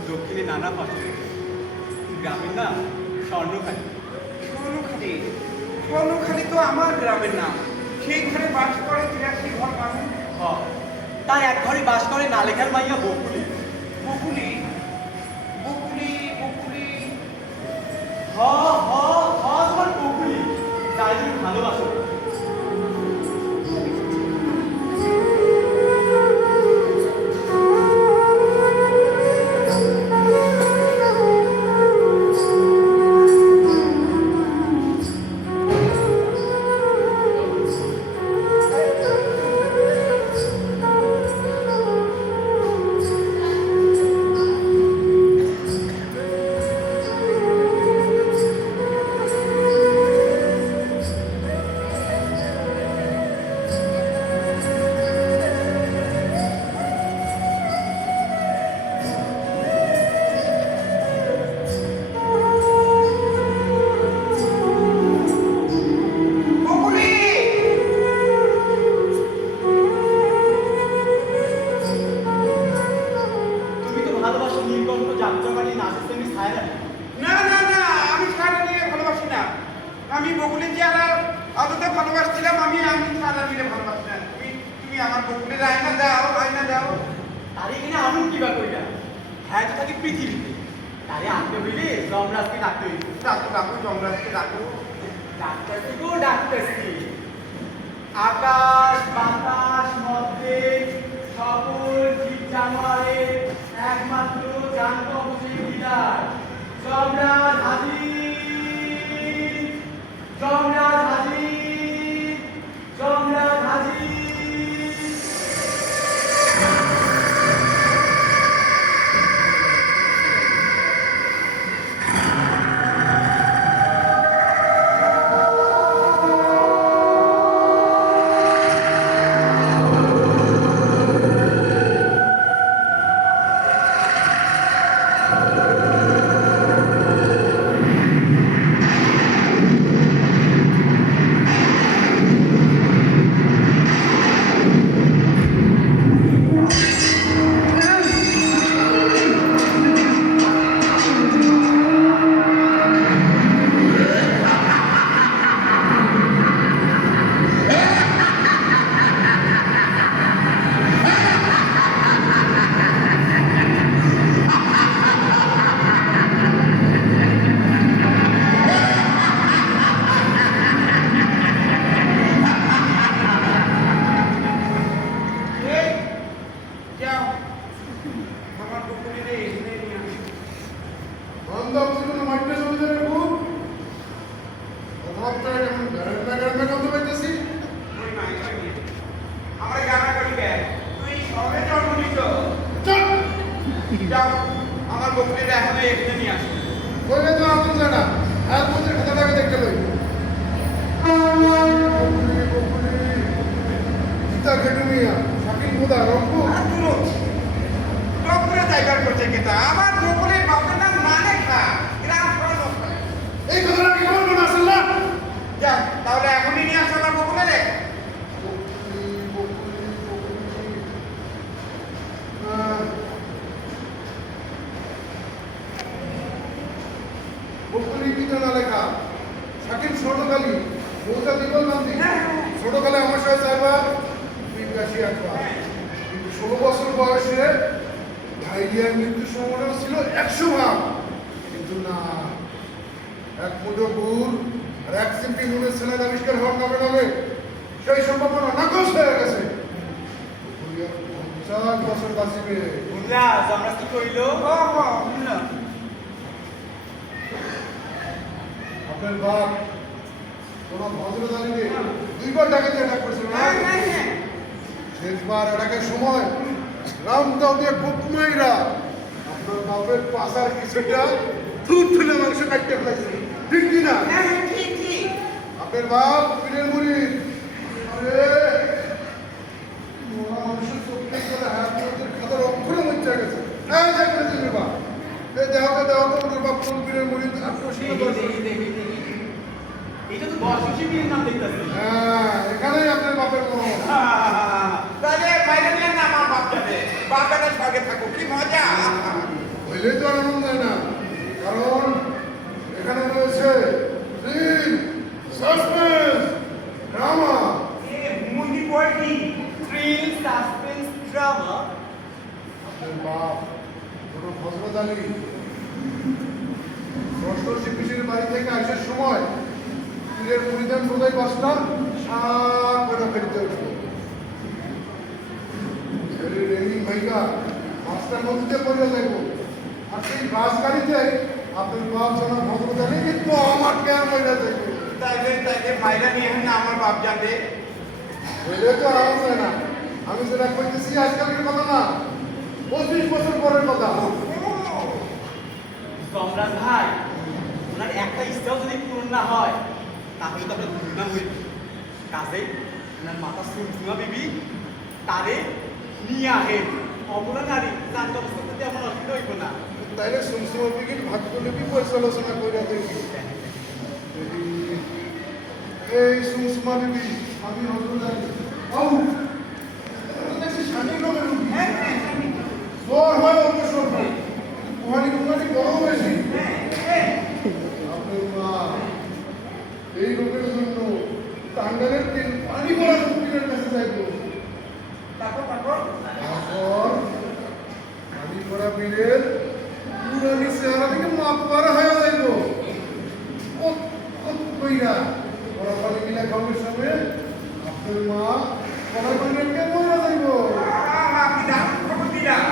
দক্ষিণে নানা ফসল গ্রামের নাম স্বর্ণখালী স্বর্ণখালী স্বর্ণখালী তো আমার গ্রামের নাম সেই ঘরে বাস করে 83 ঘর মানুষ তাই এক ঘরে বাস করে নালেখার মাইয়া বকুলি বকুলি বকুলি বকুলি হ হ হ তোমার বকুলি তাই তুমি ভালোবাসো বকুলি তুমি তো ভালোবাসো নীলকণ্ঠ যাত্রাবাড়ি নাচের তুমি ছায়া না না না আমি সারা নিয়ে ভালোবাসি না আমি বকুলি চেহারা আদতে ভালোবাসছিলাম আমি আমি সারা নিয়ে ভালোবাসি না তুমি আমার বকুলির আয়না দাও তারে কিনা আমি কিবা কইরা হ্যাঁ তো থাকি পৃথিবীতে তারে আনতে হইলে যমরাজকে ডাকতে হইবে ডাকো জমরাজকে ডাকো ডাক্তারছি গো ডাক্তারছি আকাশ বাতাস মধ্যে সকল জীব জানোয়ারের একমাত্র জান্ত বুঝি বিদায় যমরাজ হাজির যমরাজ হাজির যমরাজ হাজির ছোটকালে আমার সাথে চারবার, ৮৫ একবার। কিন্তু ১৬ বছর বয়সে ডায়রিয়ার মৃত্যুর সম্ভাবনা ছিল ১০০ ভাগ। কিন্তু না, এক মুঠো গুড় আর এক সিমটি নুনের স্যালাড আবিষ্কার হওয়ার নামে নামে সেই সম্ভাবনা নাকচ হয়ে গেছে। ৫০ বছর বাঁচিবে। বুঝলা জমরাজ কি কইলো? আপনার বাপ তোমার হযরত আলীকে ২বার ডাকাতি অ্যাটাক করেছিল না? শেষবার অ্যাটাকের সময় রামদাও দিয়ে কুটমাইরা আপনার বাপের পাশার কিছুটা থুথুলে মাংস কাটতে ফেলেছে, ঠিক কি না? আপনার বাপ পীরের মুরিদ। আরে মোরা মানুষের চোখে করে হায়াতের খাতার অক্ষরে মুচ্ছা গেছে। এই যে করে দিবি বাপ, এই দেহকে ওদের বাপ কোন পীরের মুরিদ আত্মশীল করছে। এটা তো বর্ষী পীরের নাম দেখতেছি। হ্যাঁ, এখানেই আপনার বাপের মন। তাহলে বাইরে নিয়ে না আমার বাপ যাবে, বাপের সঙ্গে থাকো, কি মজা। হইলেই তো আর আনন্দ হয় না, কারণ এখানে রয়েছে থ্রিল, সাসপেন্স, ড্রামা। মুন্ডি বইটি থ্রিল, সাসপেন্স, ড্রামা। আপনার বাপ কোনো হযরত আলী ষষ্ঠ শিপিসির বাড়ি থেকে আসার সময় পীরের মুরিদান বোধহয় বাসটা সাপ করে ফেলতে উঠল। রেলিং ভাইকা মাছটা নদীতে পড়ে যাইব, আর সেই বাস গাড়িতে আপনার বাপ জানা হযরত আলী কিন্তু আমার কেন মহিলা যাইব। তাইলে বাইরে নিয়ে না আমার বাপ যাবে। হইলে তো আরাম হয় না। আমি যেটা কইতেছি আজকালকের কথা না, ২৫ বছর পরের কথা। জমরাজ ভাই, ওনার একটা ইচ্ছাও যদি পূরণ না হয় তাহলে তো আপনার দুর্নাম হইবে। কাজেই ওনার মাতা সুলসুমা বিবি তারে নিয়ে আহেন। অবলা নারী যার অবস্থা করতে এমন অসুবিধা হইব না। তাইলে সুমসুমা বিগির ভাগ্যলিপি পর্যালোচনা করে দেখি। এই সুমসুমা বিবি, আমি হযরত আলী। আউ দেখছি শান্তির লোকের রূপ। জ্বর হয় অবসর হয়, কুমারী বড় বেশি। আপনার মা এই রোগের জন্য টাঙ্গালের তেল পানি ভরা ফকিরের কাছে যাইব। তারপর পানি ভরা বিলের পুরানি চেহারা থেকে মাপ করা হয়ে যাইব। কইরা ওরা পানি গিলা খাওয়ার সামনে আপনার মা ওরা পানিকে মরা যাইব। আপনি দারুণ খবর দিলাম।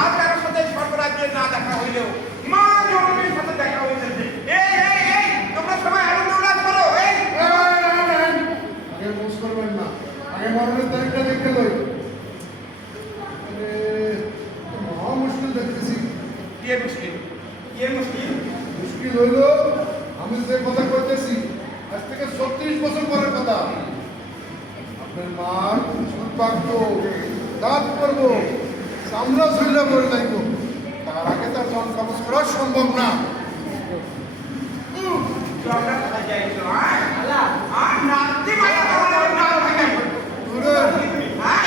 আর কারোর সাথে সর্বরাজ্যে না দেখা হইলেও মা জননীর সাথে দেখা হইতেছে। এই তোমরা সবাই আনন্দ উল্লাস করো। আগে মুস করবেন না, আগে মরণের তারিখটা দেখতে লই। মহা মুশকিল দেখতেছি। কে মুশকিল? মুশকিল হইল আমি যে কথা কইতেছি আজ থেকে ৩৬ বছর পরের কথা। আপনার মার সুপাক্য দাঁত করব, চামড়া ছইলা করে যাইব, তার আগে তার জন কাগজ করা সম্ভব না। তোমরা কোথায় যাইছো? নাতি মানে তোমার নাম থেকে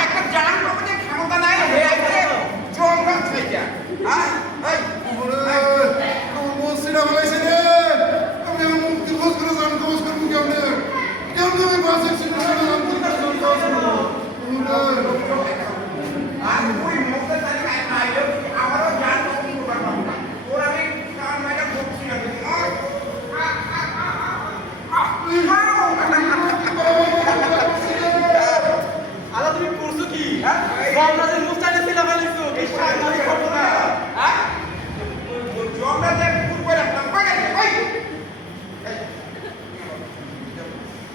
একটা জান প্রকৃতির ক্ষমতা নাই হয়ে আছে জঙ্গল থেকে। আমার মসজিদা বলাইছে রে, আমি আমার মুক্তি খোঁজ করে জান কাগজ করবো কেমনে? কেমনে আমি বাসের সিনেমা আর ওই মুখে তারিখ আইলো আমারও জান প্রকৃতি করবার পাবো না। ওর আমি কান মাইটা বকছি না। আলা তুমি করছো কি? জমরাজের মুস্তানে ছিল ফেলেছো কি সাংঘাতিক ঘটনা। জমরাজে পুর করে রাখলাম। কই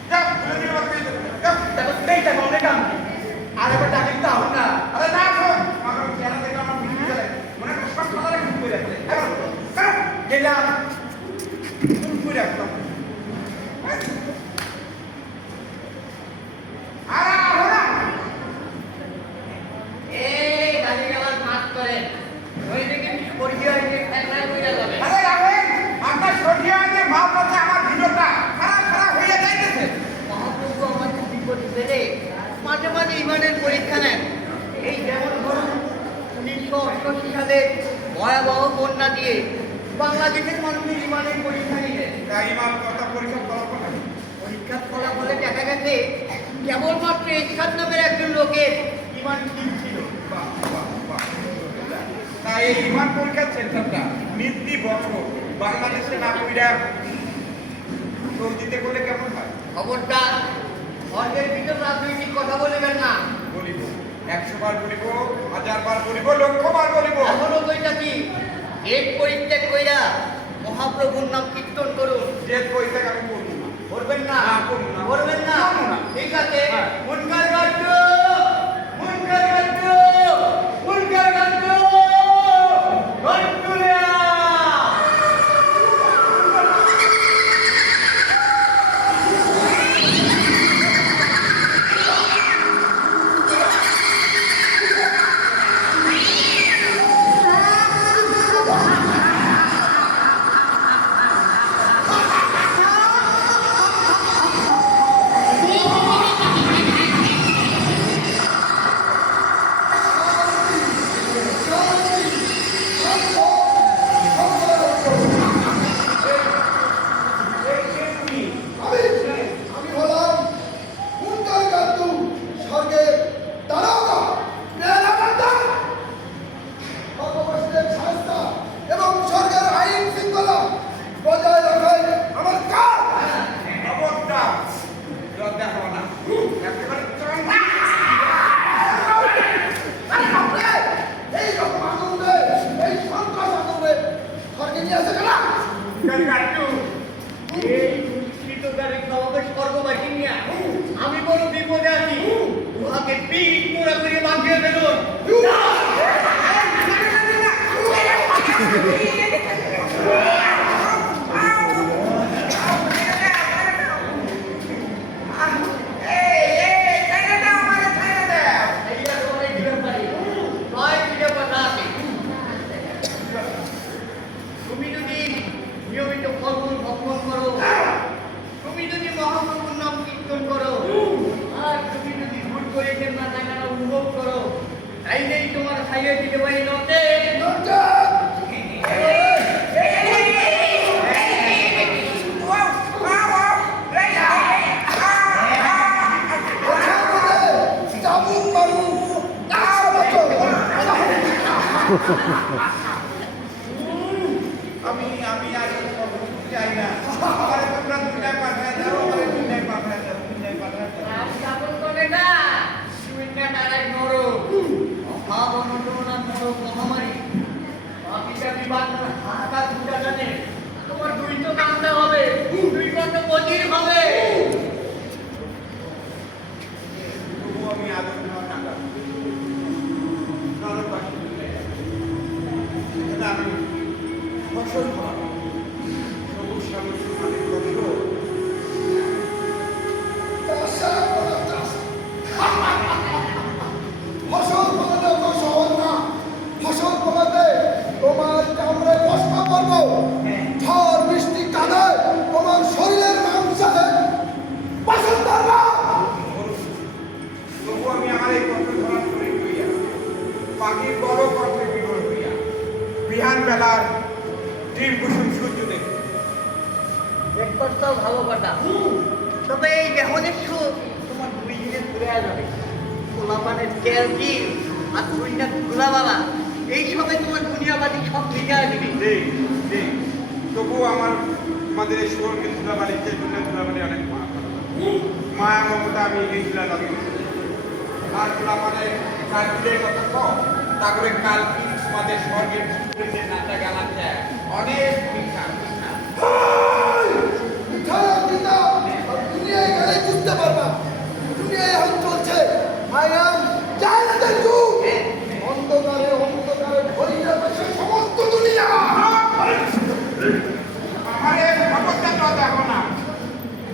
যা বলে দিও আপনি যা। তারপর সেইটা গমনে কাম কি? আর এবার ডাকে দিতে হবে না। আরে না শোন, আমার চেহারা থেকে আমার ভিডিও চলে মনে হয় সব কথা খুব করে রাখলে। গেলাম খুব করে রাখলাম। আরে আহো না। এই গাড়ি গেলার মাছ করেন ওই দিকে পরিচয় দিয়ে ফেলায় কইরা যাবে। আরে রাখেন আপনার সরিয়ে আনলে মাপ আছে আমার ভিডিওটা খারাপ হয়ে যাইতেছে। মহাপ্রভু আমাকে বিপদে ফেলে মাঝে মাঝে ইমানের পরীক্ষা নেন। এই যেমন ধরুন ১৯৮৮ সালে ভয়াবহ বন্যা দিয়ে বাংলাদেশের মানুষের ইমানের পরীক্ষা নিলেন। তাই ইমান কথা পরিষ্কার করার কথা। পরীক্ষার ফলাফলে দেখা গেছে কেবলমাত্র ইসহাক নামের একজন লোকের ইমান ঠিক ছিল। বাহ, বাহ, বাহ। তা এই ইমান পরীক্ষার সেন্টারটা নিত্যি বছর বাংলাদেশে না কইরা সৌদিতে করলে কেমন হয়? খবরদার ধর্মের ভিতর রাজনৈতিক কথা বলবেন না। বলিব 100 বার বলিব, 1000 বার বলিব, 1,00,000 বার বলিব। এখনো কইটা কি এক পরিত্যাগ কইরা মহাপ্রভুর নাম কীর্তন করুন। যে পয়সা আমি করবো না। করবেন না? না, করবো না। করবেন না? করবো না। ঠিক আছে। হ্যাঁ। মুনকার গাজ্জ, মুনকার গাজ্জ, মুনকার গাজ্জ, গন্ডুলিয়া। আমি হলাম মুনকার গাদ্দু, স্বর্গের দারোগা, নেলাকান্দার, সর্ববাসীদের শাস্তা এবং স্বর্গের আইন শৃঙ্খলা বজায় রাখাই আমার কাজ। খবরদার, লজ্জা হবে না। একেবারে চরম। এই রকম আনন্দে, এই সন্ত্রাস আনন্দে স্বর্গে নিয়ে আসে কেনা? এই দুষ্কৃতকারী নবাবের স্বর্গবাসী নিয়ে আমি বড় বিপদে আছি। উহাকে পিঠ পোড়া করে বাঁধিয়ে ফেলুন। এইটা তোমার গ্রেফতারি। নয় ফিরে কথা আছে। তুমি যদি নিয়মিত ফলমূল ভক্ষণ করো, তুমি যদি মহাপ্রভুর নাম কীর্তন করো, আর তুমি যদি ভুল করে না জায়গাটা অনুভব করো, তাইলেই তোমার খাইয়ে দিতে পারি নতে। চাবুক মারুক, একশো বছর। আমি আর চাই না। আরে তোমরা দুনিয়ায় পাঠায় দাও, আরে দুনিয়ায় পাঠায় দাও, দুনিয়ায় পাঠায় দাও। আর স্থাপন করে না, শূন্যা তারাই নরো। অভাব অনটনা নরক মহামারী। পাপিটা বিবাদ হাহাকার পূজা জানে। তোমার দুই তো কামতে হবে, দুই কত বজির হবে। তবুও আমি আদর নেওয়ার টাকা নরকবাসী দুনিয়ায় যাই। এটা আমি ফসল ফলাবো। সবুজ শ্যামল সুরমানের ফসল। ফসল ফলাতে তো সহজ না। ফসল ফলাতে তোমার কামড়ে কষ্ট করবো, ঝড় বৃষ্টি কাদায় তোমার শরীরের মাংসে বাসন ধরবা। তবু আমি আমার এই ফসল ফলার করে হইয়া পাখির বড় কণ্ঠে বিবর হইয়া বিহান বেলার ডিম কুসুম সূর্য দেখি। ব্রেকফাস্টটাও ভালো কথা। তবে এই দেহনের সুখ তোমার 2 দিনে ঘুরে যাবে। পোলাপানের ক্যালকি আর দুইটা গুলাবালা এই সময় তোমার দুনিয়াবাদী সব মিলিয়ে দিবি। তবুও আমাদের এই সুরঙ্গের ধুলাবালিতে ধুলাবালি অনেক মায়া মমতা আমি এই ধুলা লাগে আর ধুলাবালের কালপিলের কথা কম তা করে কালপি আমাদের স্বর্গের যে নাচা গানাচ্ছে অনেক মিঠা মিঠা। মিঠা পিতা দুনিয়ায় গেলে বুঝতে পারবা। দুনিয়ায় এখন চলছে I am জান্নাতের যুগ। অন্ধকারে অন্ধকারে ভরিয়া গেছে সমস্ত দুনিয়া। আমার এই খবরটা দেখো না,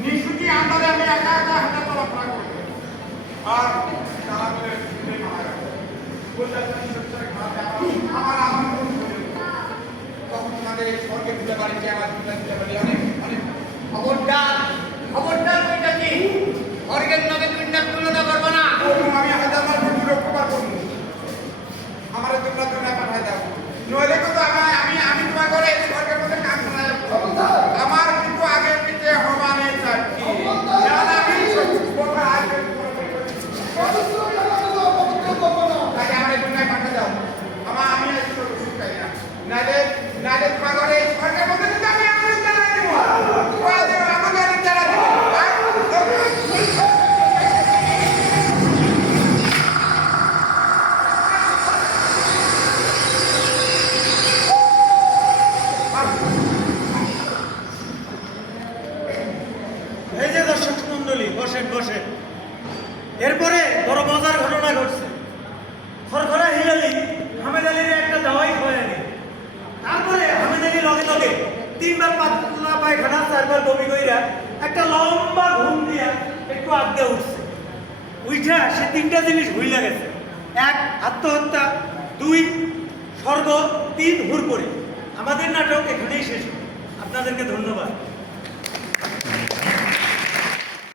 নিশুতি আন্দারে আমি একা একা হাতে চলাফেরা করি আর তারা বলে আমার তখন তোমাদের স্বর্গে দিতে পারি যে আমার দিতে পারি অনেক লগে লগে 3 বার পাতলা পায়খানা 4 বার বমি কইরা একটা লম্বা ঘুম দিয়া একটু আড্ডা উঠছে। উইঠা সে 3টা জিনিস ভুইলা গেছে। 1 আত্মহত্যা, 2 স্বর্গ, 3 হুড়পড়ি। আমাদের নাটক এখানেই শেষ। আপনাদেরকে ধন্যবাদ।